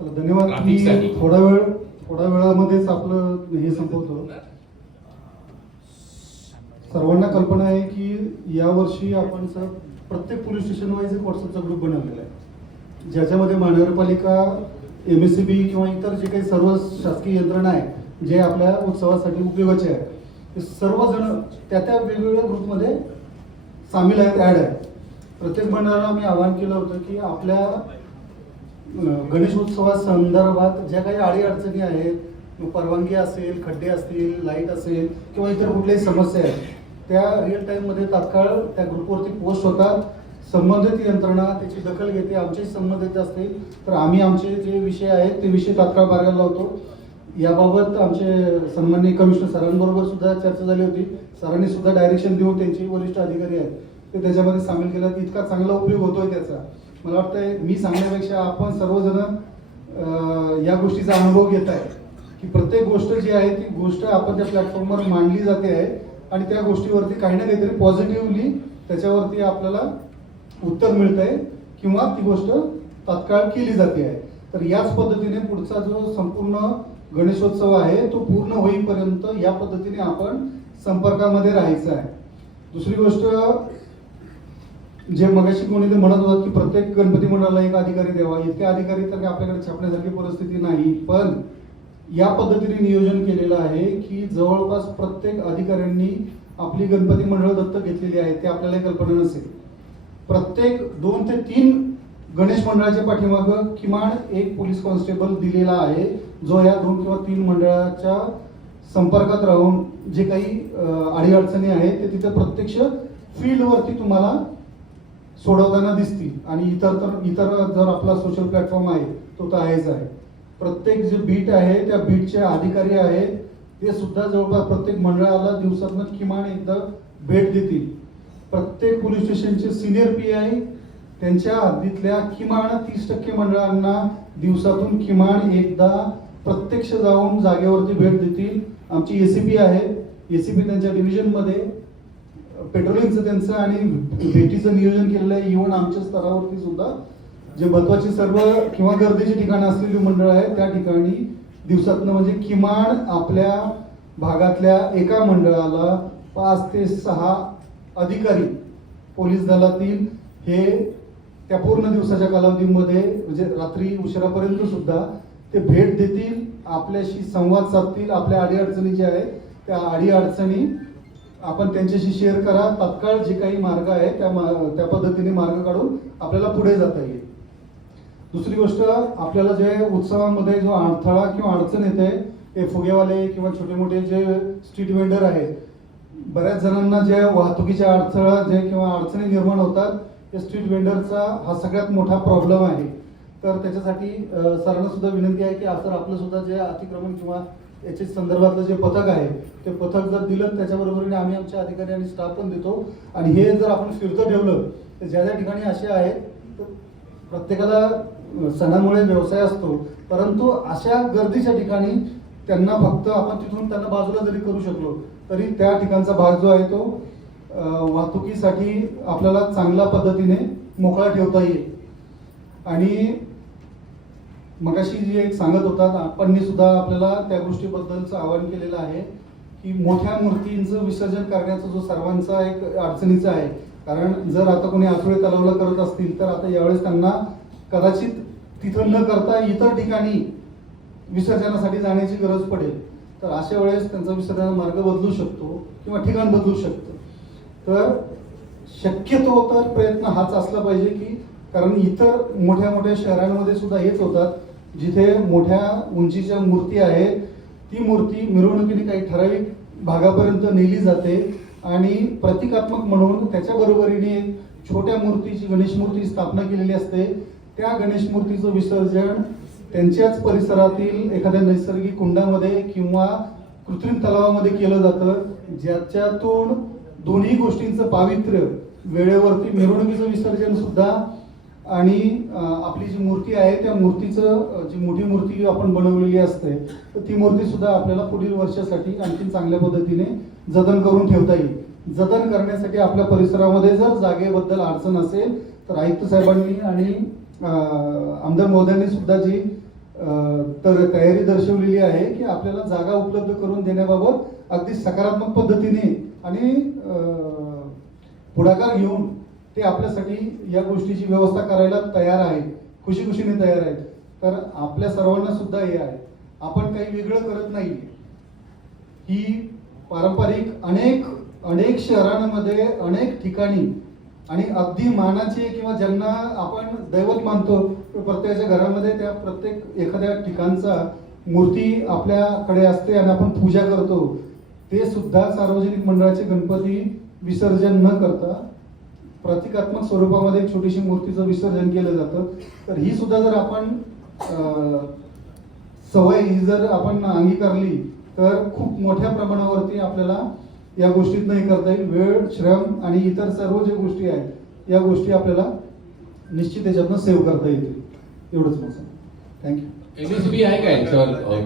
धन्यवाद. मी. थोडा वेळ थोड्या वेळामध्येच आपलं हे संपवतो. सर्वांना कल्पना आहे की यावर्षी आपण सर प्रत्येक पोलीस स्टेशन वाईज एक व्हॉट्सअपचा ग्रुप बनवलेला आहे. ज्याच्यामध्ये महानगरपालिका एम एस सी बी किंवा इतर जे काही सर्व शासकीय यंत्रणा आहे जे आपल्या उत्सवासाठी उपयोगाचे आहे ते सर्वजण त्या त्या वेगवेगळ्या ग्रुपमध्ये सामील आहेत ॲड आहेत. प्रत्येक मंडळाला मी आवाहन केलं होतं की आपल्या गणेशोत्सवा संदर्भात ज्या काही अडीअडचणी आहेत परवानगी असेल खड्डे असतील लाइट असेल किंवा इतर कुठल्याही समस्या आहेत त्या रिअल टाईममध्ये तात्काळ त्या ग्रुपवरती पोस्ट होतात. संबंधित यंत्रणा त्याची दखल घेते. आमचेही संबंधित असतील तर आम्ही आमचे जे विषय आहेत ते विषय तात्काळ मार्गाला लावतो. याबाबत आमचे सन्माननीय कमिशनर सरांबरोबर सुद्धा चर्चा झाली होती. सरांनी सुद्धा डायरेक्शन देऊन त्यांचे वरिष्ठ अधिकारी आहेत ते त्याच्यामध्ये सामील केलं इतका चांगला उपयोग होतोय त्याचा. मला वाटतंय मी सांगण्यापेक्षा आपण सर्वजण या गोष्टीचा अनुभव घेत आहे की प्रत्येक गोष्ट जी आहे ती गोष्ट आपण त्या प्लॅटफॉर्मवर मांडली जाते आहे आणि त्या गोष्टीवरती काही ना काहीतरी पॉझिटिव्हली त्याच्यावरती आपल्याला उत्तर मिळत आहे किंवा ती गोष्ट तात्काळ केली जाते आहे. तर याच पद्धतीने पुढचा जो संपूर्ण गणेशोत्सव आहे तो पूर्ण होईपर्यंत या पद्धतीने आपण संपर्कामध्ये राहायचं आहे. दुसरी गोष्ट जे मगाशी कोणी ते म्हणत होतात की प्रत्येक गणपती मंडळाला एक अधिकारी द्यावा. इतके अधिकारी तर आपल्याकडे छापण्यासारखी परिस्थिती नाही. पण या पद्धतीने नियोजन केलेलं आहे की जवळपास प्रत्येक अधिकाऱ्यांनी आपली गणपती मंडळ दत्तक घेतलेली आहे ते आपल्याला कल्पना नसेल. प्रत्येक दोन ते तीन गणेश मंडळाच्या पाठीमागं किमान एक पोलीस कॉन्स्टेबल दिलेला आहे जो या दोन किंवा तीन मंडळाच्या संपर्कात राहून जे काही अडीअडचणी आहेत ते तिथं प्रत्यक्ष फील्डवरती तुम्हाला सोडवताना दिसतील. आणि इतर तर इतर जर आपला सोशल प्लॅटफॉर्म आहे तो तर आहेच आहे. प्रत्येक जे बीट आहे त्या बीटचे अधिकारी आहेत ते सुद्धा जवळपास प्रत्येक मंडळाला दिवसातनं किमान एकदा भेट देतील. प्रत्येक पोलीस स्टेशनचे सिनियर पी आय त्यांच्या हद्दीतल्या किमान तीस टक्के मंडळांना दिवसातून किमान एकदा प्रत्यक्ष जाऊन जागेवरती भेट देतील. आमची ए सी पी आहे. ए सी पी त्यांच्या डिव्हिजनमध्ये पेट्रोलिंगचं त्यांचं आणि भेटीचं नियोजन केलेलं आहे. इव्हन आमच्या स्तरावरती सुद्धा जे महत्वाची सर्व किंवा गर्दीची ठिकाणं असलेली मंडळ आहेत त्या ठिकाणी दिवसातनं म्हणजे किमान आपल्या भागातल्या एका मंडळाला पाच ते सहा अधिकारी पोलीस दलातील हे त्या पूर्ण दिवसाच्या कालावधीमध्ये म्हणजे रात्री उशिरापर्यंत सुद्धा ते भेट देतील. आपल्याशी संवाद साधतील. आपल्या अडीअडचणी ज्या आहेत त्या अडीअडचणी आपण त्यांच्याशी शेअर करा. तात्काळ जे काही मार्ग आहे त्या मा- त्या पद्धतीने मार्ग काढून आपल्याला पुढे जाता येईल. दुसरी गोष्ट आपल्याला जे उत्सवामध्ये जो अडथळा किंवा अडचण येते हे फुगेवाले किंवा छोटे मोठे जे स्ट्रीट वेंडर आहेत बऱ्याच जणांना जे वाहतुकीच्या अडथळा जे किंवा अडचणी निर्माण होतात ते स्ट्रीट वेंडरचा हा सगळ्यात मोठा प्रॉब्लेम आहे. तर त्याच्यासाठी सरांना सुद्धा विनंती आहे की असं आपलं सुद्धा जे अतिक्रमण किंवा याच्या संदर्भातलं जे पथक आहे ते पथक जर दिलं त्याच्याबरोबरीने आम्ही आमच्या अधिकारी आणि स्टाफ पण देतो. आणि हे जर आपण फिरतं ठेवलं तर ज्या ज्या ठिकाणी असे आहेत तर प्रत्येकाला सणामुळे व्यवसाय असतो. परंतु अशा गर्दीच्या ठिकाणी त्यांना फक्त आपण तिथून त्यांना बाजूला जरी करू शकलो तरी त्या ठिकाणचा भाग जो आहे तो वाहतुकीसाठी आपल्याला चांगल्या पद्धतीने मोकळा ठेवता येईल. आणि मगाशी जी एक सांगत होता आपणनी सुद्धा आपल्याला त्या गोष्टीबद्दलचं आवाहन केलेलं आहे की मोठ्या मूर्तींचं विसर्जन करण्याचा जो सर्वांचा एक अडचणीचा आहे कारण जर आता कोणी आसुळे तलावला करत असतील तर आता यावेळेस त्यांना कदाचित तिथं न करता इतर ठिकाणी विसर्जनासाठी जाण्याची गरज पडेल. तर अशा वेळेस त्यांचा विसर्जन मार्ग बदलू शकतो किंवा ठिकाण बदलू शकतं. तर शक्यतो तर प्रयत्न हाच असला पाहिजे की कारण इतर मोठ्या मोठ्या शहरांमध्ये सुद्धा हेच होतात जिथे मोठ्या उंचीच्या मूर्ती आहेत ती मूर्ती मिरवणुकीने काही ठराविक भागापर्यंत नेली जाते आणि प्रतिकात्मक म्हणून त्याच्या बरोबरीने छोट्या मूर्तीची गणेश मूर्ती स्थापना केलेली असते. त्या गणेश मूर्तीचं विसर्जन त्यांच्याच परिसरातील एखाद्या नैसर्गिक कुंडामध्ये किंवा कृत्रिम तलावामध्ये केलं जातं ज्याच्यातून दोन्ही गोष्टींचं पावित्र्य वेळेवरती मिरवणुकीचं विसर्जन सुद्धा आणि आपली जी मूर्ती आहे त्या मूर्तीचं जी मोठी मूर्ती आपण बनवलेली असते तर ती मूर्ती सुद्धा आपल्याला पुढील वर्षासाठी आणखी चांगल्या पद्धतीने जतन करून ठेवता येईल. जतन करण्यासाठी आपल्या परिसरामध्ये जर जागेबद्दल अडचण असेल तर आयुक्त साहेबांनी आणि आमदार महोदयांनी सुद्धा जी तर तयारी दर्शवलेली आहे की आपल्याला जागा उपलब्ध करून देण्याबाबत अगदी सकारात्मक पद्धतीने आणि पुढाकार घेऊन ते आपल्यासाठी या गोष्टीची व्यवस्था करायला तयार आहे खुशी खुशीने तयार आहेत. तर आपल्या सर्वांना सुद्धा हे आहे. आपण काही वेगळं करत नाही. ही पारंपरिक अनेक अनेक शहरांमध्ये अनेक ठिकाणी आणि अगदी मानाचे किंवा ज्यांना आपण दैवत मानतो तर प्रत्येकाच्या घरामध्ये त्या प्रत्येक एखाद्या ठिकाणचा मूर्ती आपल्याकडे असते आणि आपण पूजा करतो. ते सुद्धा सार्वजनिक मंडळाचे गणपती विसर्जन न करता प्रतिकात्मक स्वरूपामध्ये एक छोटीशी मूर्तीचं विसर्जन केलं जातं. तर ही सुद्धा जर आपण सवय ही जर आपण अंगीकारली तर खूप मोठ्या प्रमाणावरती आपल्याला या गोष्टीत नाही करता येईल. वेळ श्रम आणि इतर सर्व ज्या गोष्टी आहेत या गोष्टी आपल्याला निश्चित याच्यातनं सेव्ह करता येतील. एवढंच माझं थँक्यू एमएसबी आहे का यांच्यावर?